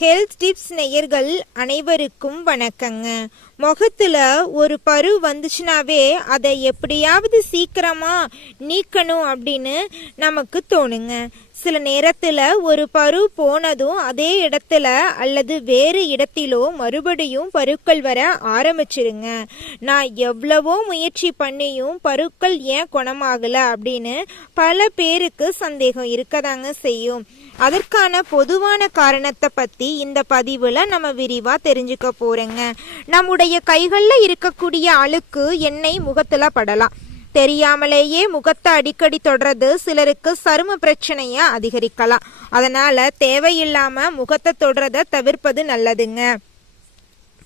Health tips நேயர்கள் அனைவருக்கும் வணக்கங்க. முகத்துல ஒரு பரு வந்துச்சுனாவே அதை எப்படியாவது சீக்கிரமா நீக்கணும் அப்படின்னு நமக்கு தோணுங்க. சில நேரத்துல ஒரு பரு போனதும் அதே இடத்துல அல்லது வேறு இடத்திலோ மறுபடியும் பருக்கள் வர ஆரம்பிச்சிருங்க. நான் எவ்வளவோ முயற்சி பண்ணியும் பருக்கள் ஏன் குணமாகல அப்படின்னு பல பேருக்கு சந்தேகம் இருக்கதாங்க செய்யும். அதற்கான பொதுவான காரணத்தை பத்தி இந்த பதிவுல நம்ம விரிவா தெரிஞ்சுக்க போறோங்க. நம்முடைய கைகள்ல இருக்கக்கூடிய அழுக்கு எண்ணெய் முகத்துல படலாம். தெரியாமலேயே முகத்தை அடிக்கடி தொடர்றது சிலருக்கு சரும பிரச்சனைய அதிகரிக்கலாம். அதனால தேவையில்லாம முகத்தை தொடரத தவிர்ப்பது நல்லதுங்க.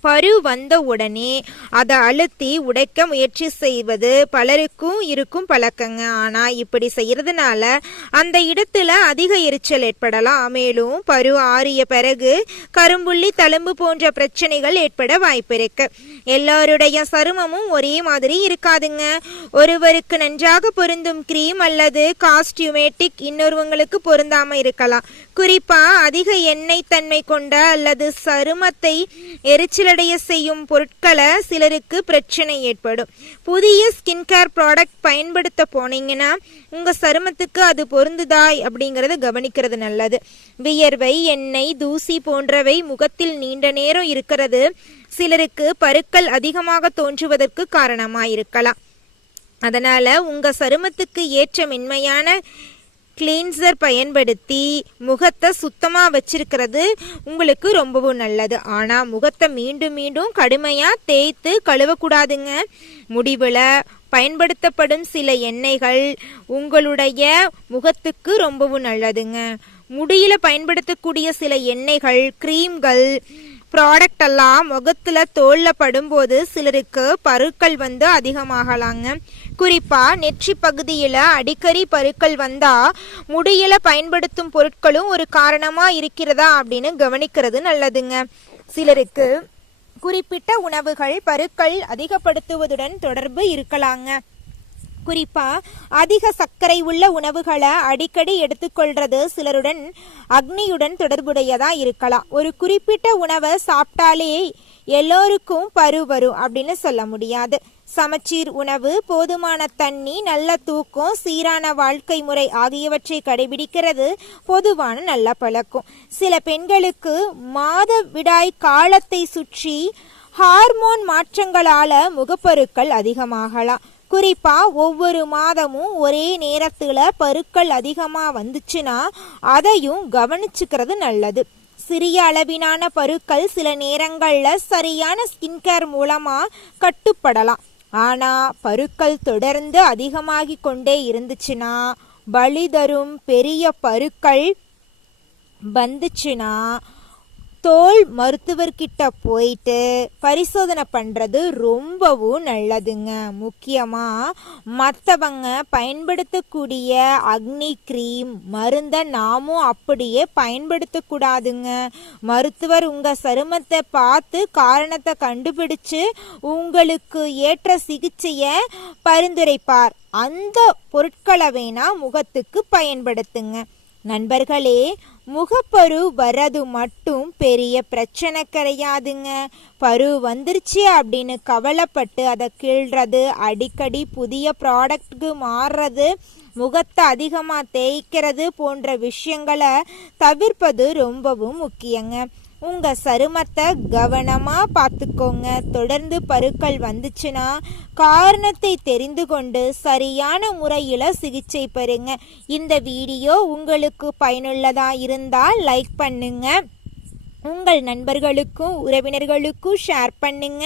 பரு வந்த உடனே அதை அழுத்தி உடைக்க முயற்சி செய்வது பலருக்கும் இருக்கும் பழக்கங்க. ஆனா இப்படி செய்யறதுனால அந்த இடத்துல அதிக எரிச்சல் ஏற்படலாம். மேலும் பரு ஆறிய பிறகு கரும்புள்ளி தழும்பு போன்ற பிரச்சனைகள் ஏற்பட வாய்ப்பு இருக்கு. எல்லாருடைய சருமமும் ஒரே மாதிரி இருக்காதுங்க. ஒருவருக்கு நன்றாக பொருந்தும் கிரீம் அல்லது காஸ்டியூமேட்டிக் இன்னொருவங்களுக்கு பொருந்தாம இருக்கலாம். குறிப்பா அதிக எண்ணெய் தன்மை கொண்ட அல்லது சருமத்தை எரிச்சலடைய செய்யும் பொருட்களை சிலருக்கு பிரச்சனை ஏற்படும். புதிய ஸ்கின் கேர் ப்ராடக்ட் பயன்படுத்த போனீங்கன்னா உங்க சருமத்துக்கு அது பொருந்துதாய் அப்படிங்கறத கவனிக்கிறது நல்லது. வியர்வை, எண்ணெய், தூசி போன்றவை முகத்தில் நீண்ட நேரம் இருக்கிறது சிலருக்கு பருக்கள் அதிகமாக தோன்றுவதற்கு காரணமாயிருக்கலாம். அதனால உங்க சருமத்துக்கு ஏற்ற மென்மையான கிளீன்சர் பயன்படுத்தி முகத்தை சுத்தமா வச்சிருக்கிறது உங்களுக்கு ரொம்பவும் நல்லது. ஆனா முகத்தை மீண்டும் மீண்டும் கடுமையா தேய்த்து கழுவக்கூடாதுங்க. முடிவுல பயன்படுத்தப்படும் சில எண்ணெய்கள் உங்களுடைய முகத்துக்கு ரொம்பவும் நல்லதுங்க. முடியில பயன்படுத்தக்கூடிய சில எண்ணெய்கள், கிரீம்கள், ப்ராடக்ட் எல்லாம் முகத்துல தோல்ல படும்போது சிலருக்கு பருக்கள் வந்து அதிகமாகலாங்க. குறிப்பா நெற்றி பகுதியில அடிக்கடி பருக்கள் வந்தா முடியில பயன்படுத்தும் பொருட்களும் ஒரு காரணமா இருக்கிறதா அப்படின்னு கவனிக்கிறது நல்லதுங்க. சிலருக்கு குறிப்பிட்ட உணவுகள் பருக்கள் அதிகப்படுத்துவதுடன் தொடர்பு இருக்கலாங்க. குறிப்பா அதிக சர்க்கரை உள்ள உணவுகளை அடிக்கடி எடுத்துக்கொள்றது சிலருடன் அக்னியுடன் தொடர்புடையதா இருக்கலாம். ஒரு குறிப்பிட்ட உணவை சாப்பிட்டாலே எல்லோருக்கும் பரு வரும் அப்படின்னு சொல்ல முடியாது. சமச்சீர் உணவு, போதுமான தண்ணி, நல்ல தூக்கம், சீரான வாழ்க்கை முறை ஆகியவற்றை கடைபிடிக்கிறது பொதுவான நல்ல பழக்கம். சில பெண்களுக்கு மாதவிடாய் காலத்தை சுற்றி ஹார்மோன் மாற்றங்களால முகப்பருக்கள் அதிகமாகலாம். குறிப்பா ஒவ்வொரு மாதமும் ஒரே நேரத்துல பருக்கள் அதிகமா வந்துச்சுன்னா அதையும் கவனிச்சுக்கிறது நல்லது. சிறிய அளவிலான பருக்கள் சில நேரங்கள்ல சரியான ஸ்கின் கேர் மூலமா கட்டுப்படலாம். ஆனா பருக்கள் தொடர்ந்து அதிகமாகி கொண்டே இருந்துச்சுன்னா, வலி தரும் பெரிய பருக்கள் வந்துச்சுன்னா தோல் மருத்துவர்கிட்ட போயிட்டு பரிசோதனை பண்ணுறது ரொம்பவும் நல்லதுங்க. முக்கியமாக மற்றவங்க பயன்படுத்தக்கூடிய அக்னி கிரீம் மருந்தை நாமும் அப்படியே பயன்படுத்தக்கூடாதுங்க. மருத்துவர் உங்கள் சருமத்தை பார்த்து காரணத்தை கண்டுபிடிச்சு உங்களுக்கு ஏற்ற சிகிச்சையை பரிந்துரைப்பார். அந்த பொருட்களை வேணா முகத்துக்கு பயன்படுத்துங்க. நண்பர்களே, முகப்பரு வர்றது மட்டும் பெரிய பிரச்சனை கிடையாதுங்க. பரு வந்துருச்சு அப்படின்னு கவலைப்பட்டு அதை கிள்றது, அடிக்கடி புதிய ப்ராடக்ட்டுக்கு மாறுறது, முகத்தை அதிகமாக தேய்க்கிறது போன்ற விஷயங்களை தவிர்ப்பது ரொம்பவும் முக்கியங்க. உங்க சருமத்தை கவனமா பார்த்துக்கோங்க. தொடர்ந்து பருக்கள் வந்துச்சுன்னா காரணத்தை தெரிந்து கொண்டு சரியான முறையில் சிகிச்சை பெறுங்க. இந்த வீடியோ உங்களுக்கு பயனுள்ளதா இருந்தால் லைக் பண்ணுங்க. உங்கள் நண்பர்களுக்கும் உறவினர்களுக்கும் ஷேர் பண்ணுங்க.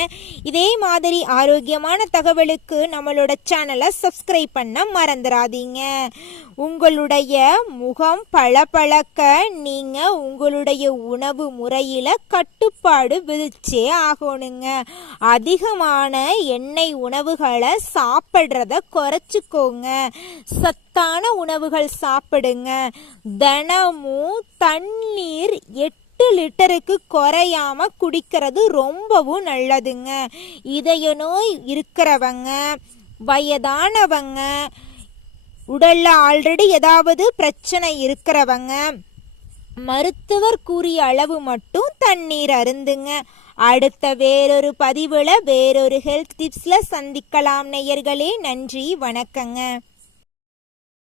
இதே மாதிரி ஆரோக்கியமான தகவலுக்கு நம்மளோட சேனலை சப்ஸ்கிரைப் பண்ண மறந்துடாதீங்க. உங்களுடைய முகம் பளபளக்க நீங்க உங்களுடைய உணவு முறையில கட்டுப்பாடு விதிச்சே ஆகணுங்க. அதிகமான எண்ணெய் உணவுகளை சாப்பிட்றத குறைச்சிக்கோங்க. சத்தான உணவுகள் சாப்பிடுங்க. தினமும் தண்ணீர் 8 லிட்டருக்கு குறையாம குடிக்கிறது ரொம்பவும் நல்லதுங்க. இதய நோய் இருக்கிறவங்க, வயதானவங்க, உடல்ல ஆல்ரெடி ஏதாவது பிரச்சனை இருக்கிறவங்க, மருத்துவர் கூறிய அளவு மட்டும் தண்ணீர் அருந்துங்க. அடுத்த வேறொரு பதிவுல வேறொரு ஹெல்த் டிப்ஸ்ல சந்திக்கலாம் நேயர்களே. நன்றி, வணக்கங்க.